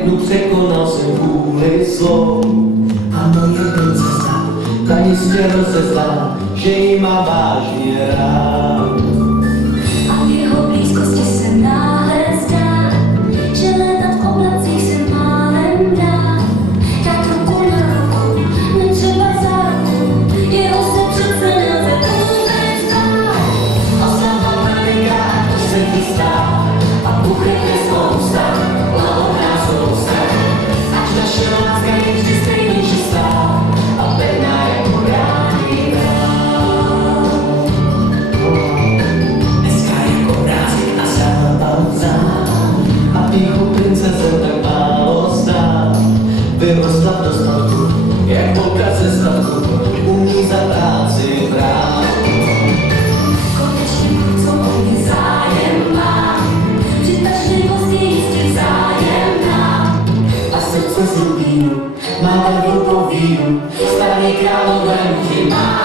jednu překonal jsem vůli svou. A moje princezna, ta jistě rozezná, že jí má vážně rád. A v jeho blízkosti se náhle zdá, že létat v oblacích se málem dá. Dát ruku na ruku, netřeba záruku, jeho se přece nelze vůbec bát. Oslava veliká, to se chystá, a buchne spousta blahokrásnou stran. Až naše láska je vždy stejně čistá a pevná jako rány vrát. Hezká jako obrázek a zábava vzát, a píchu princezem tak málo stát. Vyrostla v dostatku, jak holka ze statku, umí za práci brát. Konečně co o mě zájem má, přitažlivost je jistě vzájemná. A srdce z rubínu má barvu po vínu, starý králové muži má